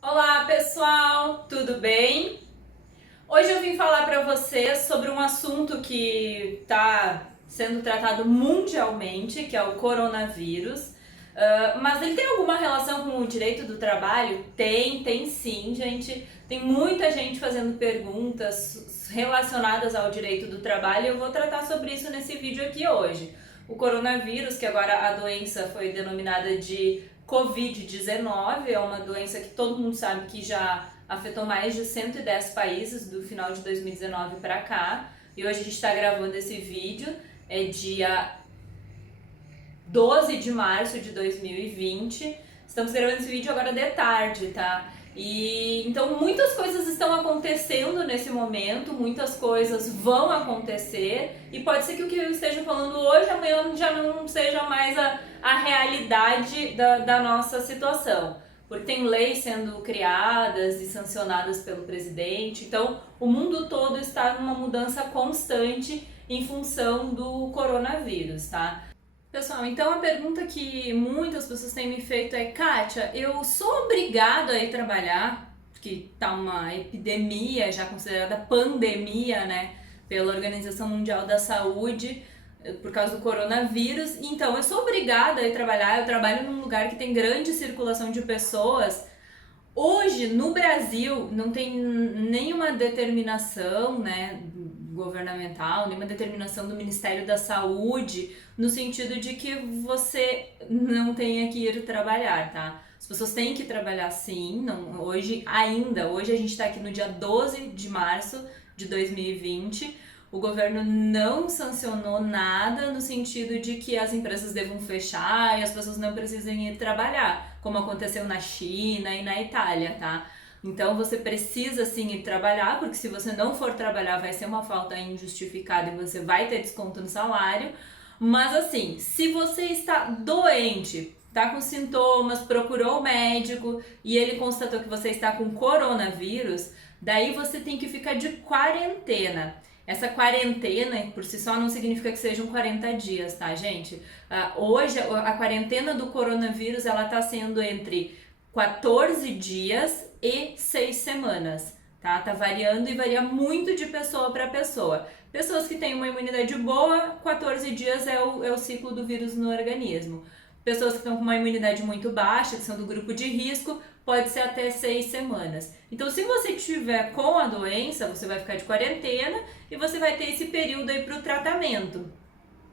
Olá pessoal, tudo bem? Hoje eu vim falar para vocês sobre um assunto que está sendo tratado mundialmente, que é o coronavírus. Mas ele tem alguma relação com o direito do trabalho? Tem sim, gente. Tem muita gente fazendo perguntas relacionadas ao direito do trabalho e eu vou tratar sobre isso nesse vídeo aqui hoje. O coronavírus, que agora a doença foi denominada de Covid-19, é uma doença que todo mundo sabe que já afetou mais de 110 países do final de 2019 para cá. E hoje a gente está gravando esse vídeo, é dia 12 de março de 2020. Estamos gravando esse vídeo agora de tarde, tá? E então muitas coisas estão acontecendo nesse momento, muitas coisas vão acontecer e pode ser que o que eu esteja falando hoje, amanhã já não seja mais a realidade da nossa situação. Porque tem leis sendo criadas e sancionadas pelo presidente, então o mundo todo está numa mudança constante em função do coronavírus, tá? Pessoal, então a pergunta que muitas pessoas têm me feito é: Kátia, eu sou obrigado a ir trabalhar, porque tá uma epidemia, já considerada pandemia, né, pela Organização Mundial da Saúde, por causa do coronavírus, então eu sou obrigada a ir trabalhar, eu trabalho num lugar que tem grande circulação de pessoas. Hoje, no Brasil, não tem nenhuma determinação, né, governamental, nenhuma determinação do Ministério da Saúde, no sentido de que você não tenha que ir trabalhar, tá? As pessoas têm que trabalhar sim, não, hoje a gente está aqui no dia 12 de março de 2020, o governo não sancionou nada no sentido de que as empresas devam fechar e as pessoas não precisem ir trabalhar, como aconteceu na China e na Itália, tá? Então você precisa sim ir trabalhar, porque se você não for trabalhar vai ser uma falta injustificada e você vai ter desconto no salário. Mas assim, se você está doente, tá com sintomas, procurou o médico e ele constatou que você está com coronavírus, daí você tem que ficar de quarentena. Essa quarentena, por si só, não significa que sejam 40 dias, tá, gente? Hoje, a quarentena do coronavírus, ela tá sendo entre 14 dias e 6 semanas, tá? Tá variando e varia muito de pessoa para pessoa. Pessoas que têm uma imunidade boa, 14 dias é o ciclo do vírus no organismo. Pessoas que estão com uma imunidade muito baixa, que são do grupo de risco, pode ser até 6 semanas. Então, se você tiver com a doença, você vai ficar de quarentena e você vai ter esse período aí para o tratamento.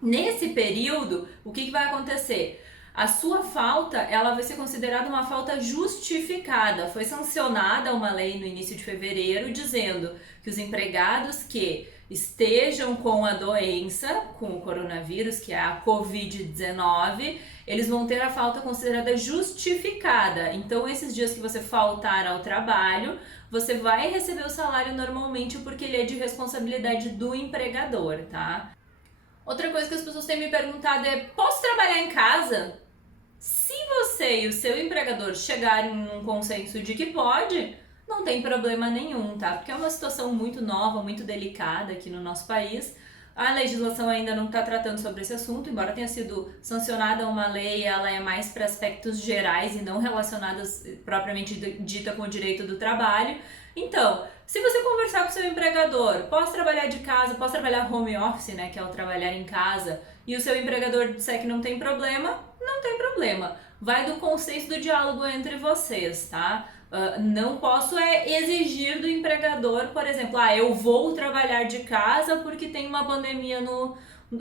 Nesse período, o que vai acontecer? A sua falta, ela vai ser considerada uma falta justificada. Foi sancionada uma lei no início de fevereiro dizendo que os empregados que estejam com a doença, com o coronavírus, que é a Covid-19, eles vão ter a falta considerada justificada. Então, esses dias que você faltar ao trabalho, você vai receber o salário normalmente porque ele é de responsabilidade do empregador, tá? Outra coisa que as pessoas têm me perguntado é: posso trabalhar em casa? Se você e o seu empregador chegarem num consenso de que pode, não tem problema nenhum, tá? Porque é uma situação muito nova, muito delicada aqui no nosso país. A legislação ainda não está tratando sobre esse assunto, embora tenha sido sancionada uma lei, ela é mais para aspectos gerais e não relacionadas propriamente dita com o direito do trabalho. Então, se você conversar com o seu empregador, posso trabalhar de casa, posso trabalhar home office, né, que é o trabalhar em casa, e o seu empregador disser que não tem problema, não tem problema. Vai do consenso do diálogo entre vocês, tá? Não posso exigir do empregador, por exemplo, eu vou trabalhar de casa porque tem uma pandemia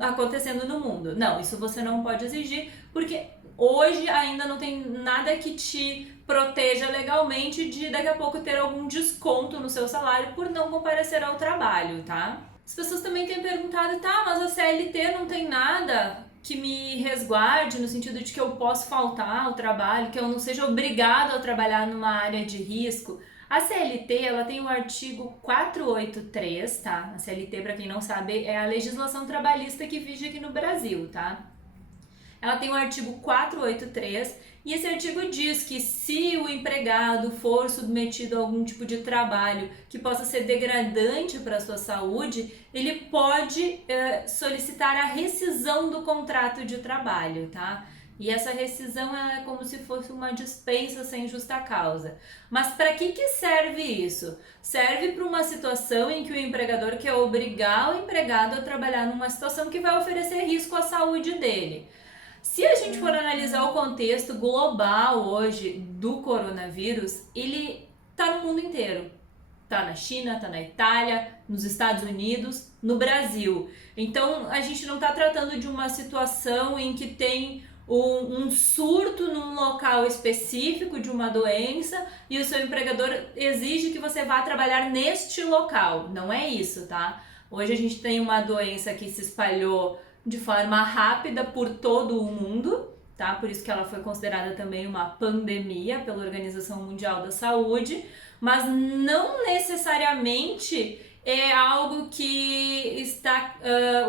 acontecendo no mundo. Não, isso você não pode exigir, porque hoje ainda não tem nada que te proteja legalmente de daqui a pouco ter algum desconto no seu salário por não comparecer ao trabalho, tá? As pessoas também têm perguntado: tá, mas a CLT não tem nada que me resguarde no sentido de que eu posso faltar ao trabalho, que eu não seja obrigada a trabalhar numa área de risco. A CLT, ela tem o artigo 483, tá? A CLT, para quem não sabe, é a legislação trabalhista que vige aqui no Brasil, tá? Ela tem o artigo 483 e esse artigo diz que se o empregado for submetido a algum tipo de trabalho que possa ser degradante para a sua saúde, ele pode solicitar a rescisão do contrato de trabalho, tá? E essa rescisão ela é como se fosse uma dispensa sem justa causa. Mas para que serve isso? Serve para uma situação em que o empregador quer obrigar o empregado a trabalhar numa situação que vai oferecer risco à saúde dele. Se a gente for analisar o contexto global hoje do coronavírus, ele está no mundo inteiro. Tá na China, tá na Itália, nos Estados Unidos, no Brasil. Então a gente não está tratando de uma situação em que tem um surto num local específico de uma doença e o seu empregador exige que você vá trabalhar neste local. Não é isso, tá? Hoje a gente tem uma doença que se espalhou de forma rápida por todo o mundo, tá? Por isso que ela foi considerada também uma pandemia pela Organização Mundial da Saúde, mas não necessariamente é algo que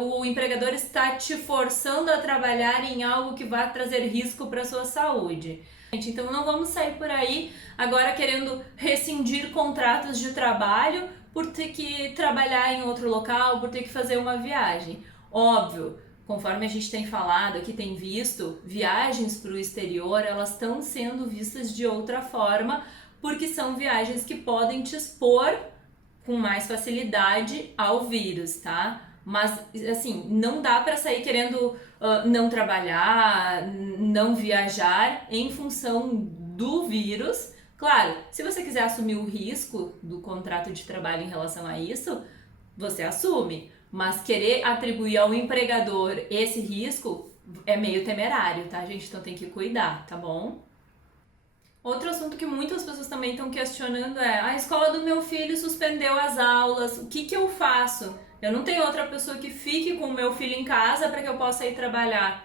o empregador está te forçando a trabalhar em algo que vai trazer risco para a sua saúde. Então não vamos sair por aí agora querendo rescindir contratos de trabalho por ter que trabalhar em outro local, por ter que fazer uma viagem. Óbvio, conforme a gente tem falado aqui, tem visto, viagens para o exterior, elas estão sendo vistas de outra forma, porque são viagens que podem te expor com mais facilidade ao vírus, tá? Mas, assim, não dá para sair querendo não trabalhar, não viajar em função do vírus. Claro, se você quiser assumir o risco do contrato de trabalho em relação a isso, você assume. Mas querer atribuir ao empregador esse risco é meio temerário, tá, gente? Então tem que cuidar, tá bom? Outro assunto que muitas pessoas também estão questionando é: a escola do meu filho suspendeu as aulas, o que eu faço? Eu não tenho outra pessoa que fique com o meu filho em casa para que eu possa ir trabalhar.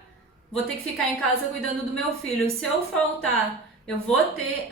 Vou ter que ficar em casa cuidando do meu filho. Se eu faltar, eu vou ter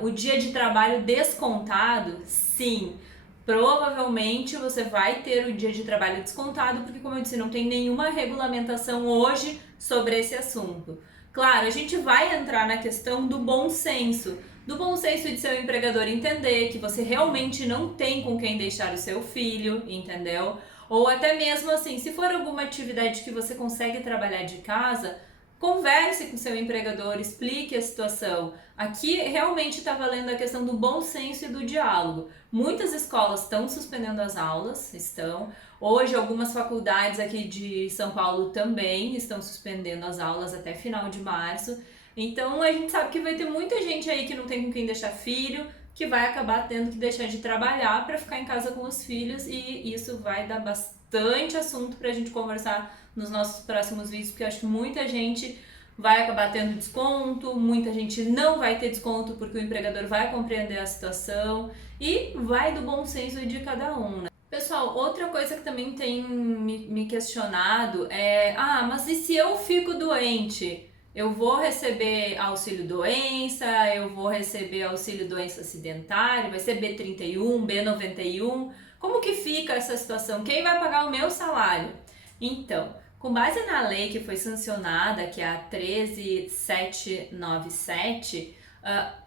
o dia de trabalho descontado? Sim. Provavelmente você vai ter o dia de trabalho descontado, porque, como eu disse, não tem nenhuma regulamentação hoje sobre esse assunto. Claro, a gente vai entrar na questão do bom senso de seu empregador entender que você realmente não tem com quem deixar o seu filho, entendeu? Ou até mesmo assim, se for alguma atividade que você consegue trabalhar de casa, converse com seu empregador, explique a situação. Aqui realmente está valendo a questão do bom senso e do diálogo. Muitas escolas estão suspendendo as aulas, estão. Hoje algumas faculdades aqui de São Paulo também estão suspendendo as aulas até final de março. Então a gente sabe que vai ter muita gente aí que não tem com quem deixar filho, que vai acabar tendo que deixar de trabalhar para ficar em casa com os filhos, e isso vai dar bastante assunto para a gente conversar nos nossos próximos vídeos, porque eu acho que muita gente vai acabar tendo desconto, muita gente não vai ter desconto porque o empregador vai compreender a situação, e vai do bom senso de cada um, né? Pessoal, outra coisa que também tem me questionado é: mas e se eu fico doente? Eu vou receber auxílio doença, eu vou receber auxílio doença acidentário, vai ser B31, B91? Como que fica essa situação? Quem vai pagar o meu salário? Então, com base na lei que foi sancionada, que é a 13797,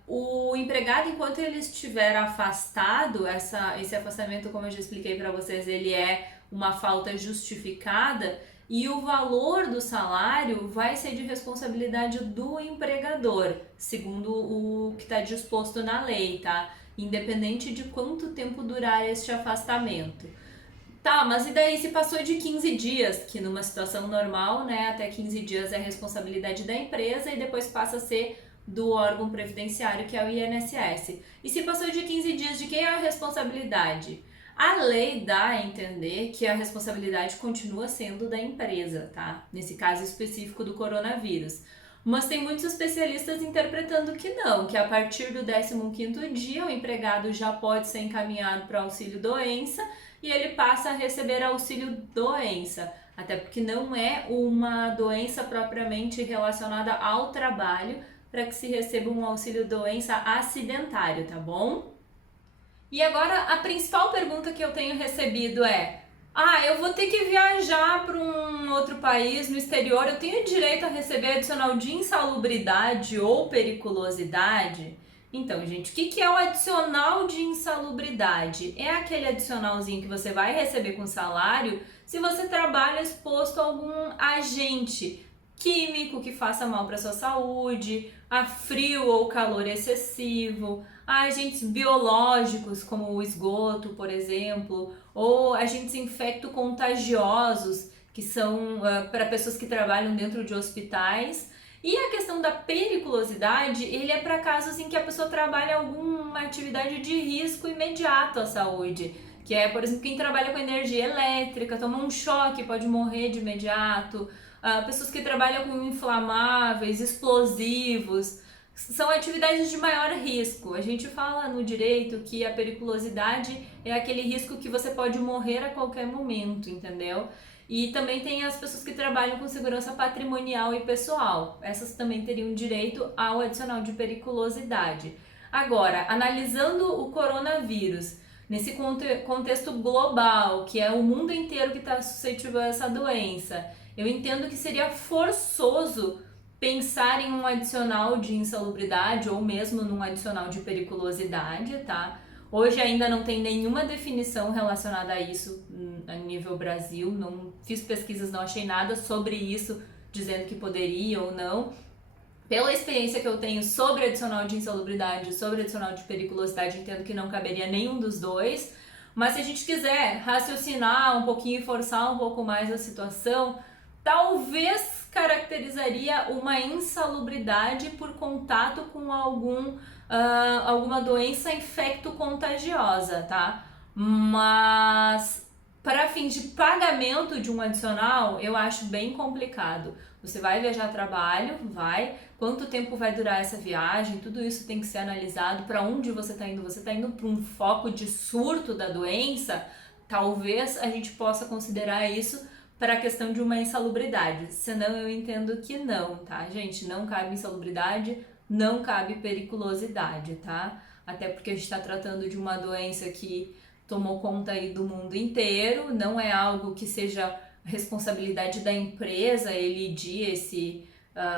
o empregado, enquanto ele estiver afastado, esse afastamento, como eu já expliquei para vocês, ele é uma falta justificada, e o valor do salário vai ser de responsabilidade do empregador, segundo o que está disposto na lei, tá? Independente de quanto tempo durar este afastamento. Tá, mas e daí se passou de 15 dias, que numa situação normal, né, até 15 dias é responsabilidade da empresa e depois passa a ser do órgão previdenciário, que é o INSS. E se passou de 15 dias, de quem é a responsabilidade? A lei dá a entender que a responsabilidade continua sendo da empresa, tá? Nesse caso específico do coronavírus. Mas tem muitos especialistas interpretando que não, que a partir do 15º dia o empregado já pode ser encaminhado para auxílio doença e ele passa a receber auxílio doença, até porque não é uma doença propriamente relacionada ao trabalho para que se receba um auxílio doença acidentário, tá bom? E agora a principal pergunta que eu tenho recebido é: eu vou ter que viajar para um outro país no exterior, eu tenho direito a receber adicional de insalubridade ou periculosidade? Então, gente, o que é o adicional de insalubridade? É aquele adicionalzinho que você vai receber com salário se você trabalha exposto a algum agente químico que faça mal para sua saúde, a frio ou calor excessivo, a agentes biológicos como o esgoto, por exemplo, ou agentes infecto-contagiosos que são para pessoas que trabalham dentro de hospitais. E a questão da periculosidade, ele é para casos em que a pessoa trabalha alguma atividade de risco imediato à saúde, que é, por exemplo, quem trabalha com energia elétrica, toma um choque, pode morrer de imediato, pessoas que trabalham com inflamáveis, explosivos, são atividades de maior risco. A gente fala no direito que a periculosidade é aquele risco que você pode morrer a qualquer momento, entendeu? E também tem as pessoas que trabalham com segurança patrimonial e pessoal. Essas também teriam direito ao adicional de periculosidade. Agora, analisando o coronavírus, nesse contexto global, que é o mundo inteiro que está suscetível a essa doença, eu entendo que seria forçoso pensar em um adicional de insalubridade ou mesmo num adicional de periculosidade, tá? Hoje ainda não tem nenhuma definição relacionada a isso a nível Brasil, não fiz pesquisas, não achei nada sobre isso dizendo que poderia ou não. Pela experiência que eu tenho sobre adicional de insalubridade, sobre adicional de periculosidade, entendo que não caberia nenhum dos dois, mas se a gente quiser raciocinar um pouquinho e forçar um pouco mais a situação, talvez caracterizaria uma insalubridade por contato com alguma doença infecto-contagiosa, tá? Mas para fins de pagamento de um adicional, eu acho bem complicado. Você vai viajar a trabalho, vai. Quanto tempo vai durar essa viagem? Tudo isso tem que ser analisado. Para onde você está indo? Você está indo para um foco de surto da doença? Talvez a gente possa considerar isso para a questão de uma insalubridade. Senão eu entendo que não, tá, gente? Não cabe insalubridade, não cabe periculosidade, tá? Até porque a gente está tratando de uma doença que tomou conta aí do mundo inteiro, não é algo que seja responsabilidade da empresa elidir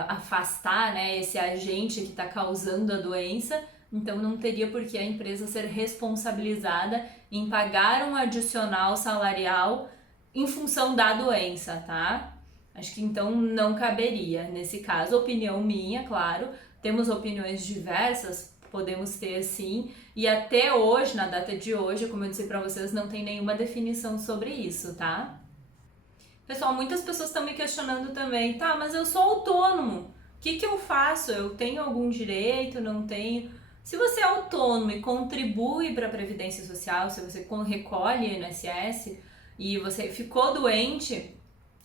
afastar, né, esse agente que está causando a doença, então não teria por que a empresa ser responsabilizada em pagar um adicional salarial em função da doença, tá? Acho que então não caberia nesse caso, opinião minha, claro, temos opiniões diversas, podemos ter sim, e até hoje, na data de hoje, como eu disse pra vocês, não tem nenhuma definição sobre isso, tá? Pessoal, muitas pessoas estão me questionando também, tá, mas eu sou autônomo, o que eu faço? Eu tenho algum direito, não tenho? Se você é autônomo e contribui para a Previdência Social, se você recolhe INSS e você ficou doente,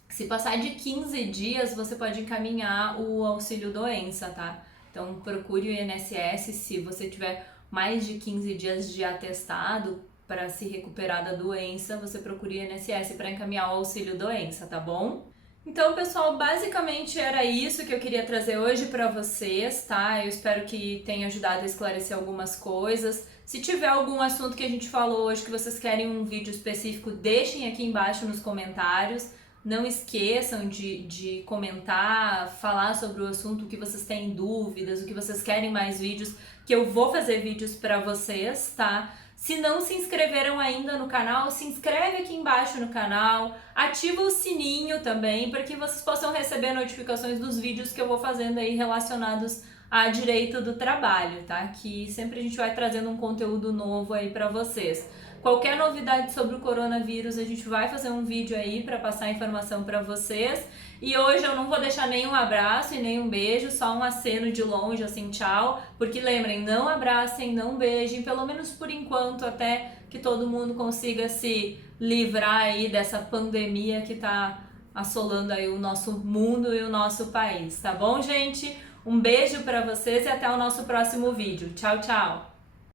se passar de 15 dias, você pode encaminhar o auxílio doença, tá? Então procure o INSS se você tiver mais de 15 dias de atestado para se recuperar da doença, você procure o INSS para encaminhar o auxílio doença, tá bom? Então, pessoal, basicamente era isso que eu queria trazer hoje para vocês, tá? Eu espero que tenha ajudado a esclarecer algumas coisas. Se tiver algum assunto que a gente falou hoje que vocês querem um vídeo específico, deixem aqui embaixo nos comentários. Não esqueçam de comentar, falar sobre o assunto, o que vocês têm dúvidas, o que vocês querem mais vídeos, que eu vou fazer vídeos para vocês, tá? Se não se inscreveram ainda no canal, se inscreve aqui embaixo no canal, ativa o sininho também, para que vocês possam receber notificações dos vídeos que eu vou fazendo aí relacionados a direito do trabalho, tá? Que sempre a gente vai trazendo um conteúdo novo aí para vocês. Qualquer novidade sobre o coronavírus, a gente vai fazer um vídeo aí para passar informação para vocês. E hoje eu não vou deixar nenhum abraço e nem um beijo, só um aceno de longe, assim, tchau. Porque lembrem, não abracem, não beijem, pelo menos por enquanto, até que todo mundo consiga se livrar aí dessa pandemia que tá assolando aí o nosso mundo e o nosso país, tá bom, gente? Um beijo para vocês e até o nosso próximo vídeo. Tchau, tchau!